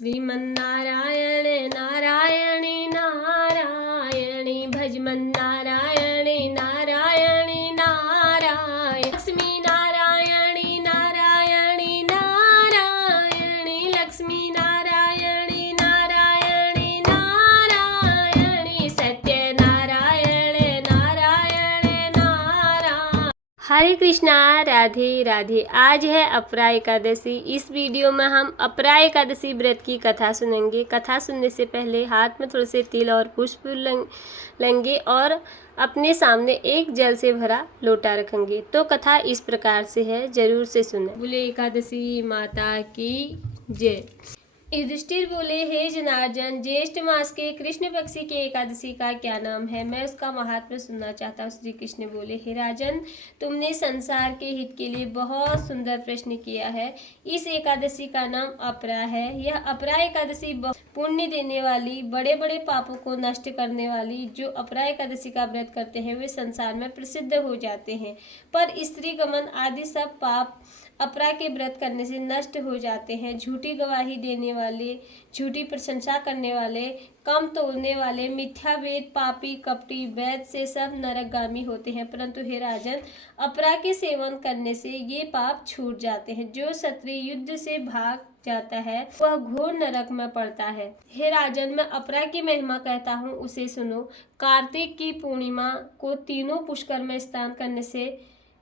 श्रीमन्नारायण नारायणी नारायणी भजमन नारायणी नारायणी नारायण लक्ष्मी नारायणी नारायणी नारायणी लक्ष्मी नारायणी नारायणी नारायणी सत्य नारायण नारायण नारायण। हरे कृष्णा, राधे राधे। आज है अपरा एकादशी। इस वीडियो में हम अपरा एकादशी व्रत की कथा सुनेंगे। कथा सुनने से पहले हाथ में थोड़े से तिल और पुष्प लेंगे और अपने सामने एक जल से भरा लोटा रखेंगे। तो कथा इस प्रकार से है, जरूर से सुने। बोले एकादशी माता की जय। युधिष्ठिर बोले, हे जनार्दन, ज्येष्ठ मास के कृष्ण पक्ष की एकादशी का क्या नाम है? मैं उसका महात्म्य सुनना चाहता हूँ। श्री कृष्ण बोले, हे राजन, तुमने संसार के हित के लिए बहुत सुंदर प्रश्न किया है। इस एकादशी का नाम अपरा है। यह अपरा एकादशी पुण्य देने वाली, बड़े बड़े पापों को नष्ट करने वाली, जो अपरा एकादशी का व्रत करते हैं वे संसार में प्रसिद्ध हो जाते हैं। पर स्त्री गमन आदि सब पाप अपरा के व्रत करने से नष्ट हो जाते हैं। झूठी गवाही देने वाले, झूठी प्रशंसा करने वाले, कम तोलने वाले, मिथ्या वेद, पापी, कपटी, वैद से सब नरकगामी होते हैं। परंतु हे राजन, अपरा के सेवन करने से ये पाप छूट जाते हैं। जो क्षत्रिय युद्ध से भाग जाता है वह घोर नरक में पड़ता है। हे राजन, मैं अपरा की महिमा कहता हूँ, उसे सुनो। कार्तिक की पूर्णिमा को तीनों पुष्कर में स्नान करने से,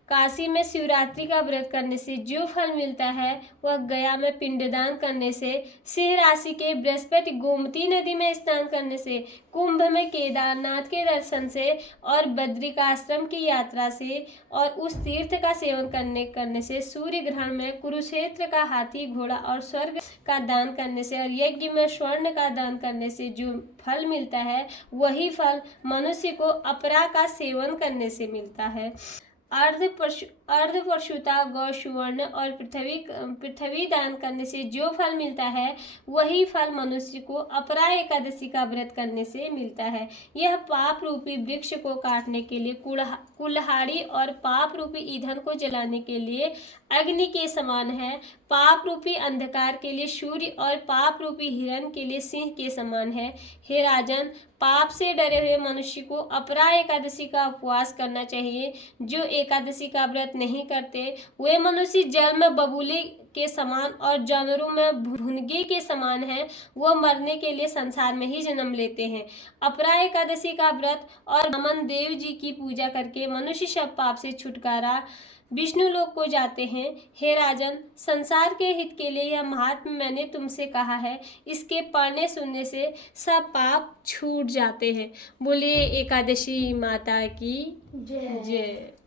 काशी में शिवरात्रि का व्रत करने से जो फल मिलता है वह गया में पिंडदान करने से, सिंह राशि के बृहस्पति गोमती नदी में स्नान करने से, कुंभ में केदारनाथ के दर्शन से और बद्रिकाश्रम की यात्रा से और उस तीर्थ का सेवन करने से, सूर्य ग्रहण में कुरुक्षेत्र का हाथी घोड़ा और स्वर्ग का दान करने से और यज्ञ में स्वर्ण का दान करने से जो फल मिलता है वही फल मनुष्य को अपरा का सेवन करने से मिलता है। अर्ध पशुता, गौ, सुवर्ण और पृथ्वी दान करने से जो फल मिलता है वही फल मनुष्य को अपरा एकादशी का व्रत करने से मिलता है। यह पाप रूपी वृक्ष को काटने के लिए कुल्हाड़ी और पाप रूपी ईंधन को जलाने के लिए अग्नि के समान है। पाप रूपी अंधकार के लिए सूर्य और पाप रूपी हिरण के लिए सिंह के समान है। हे राजन, पाप से डरे हुए मनुष्य को अपरा एकादशी का उपवास करना चाहिए। जो एकादशी का व्रत नहीं करते वे मनुष्य जल में बबूले के समान और जानवरों में भुनगे के समान हैं। वह मरने के लिए संसार में ही जन्म लेते हैं। अपरा एकादशी का व्रत और वामन देव जी की पूजा करके मनुष्य सब पाप से छुटकारा विष्णु लोक को जाते हैं। हे राजन, संसार के हित के लिए यह महात्म्य मैंने तुमसे कहा है। इसके पढ़ने सुनने से सब पाप छूट जाते हैं। बोलिए एकादशी माता की जय।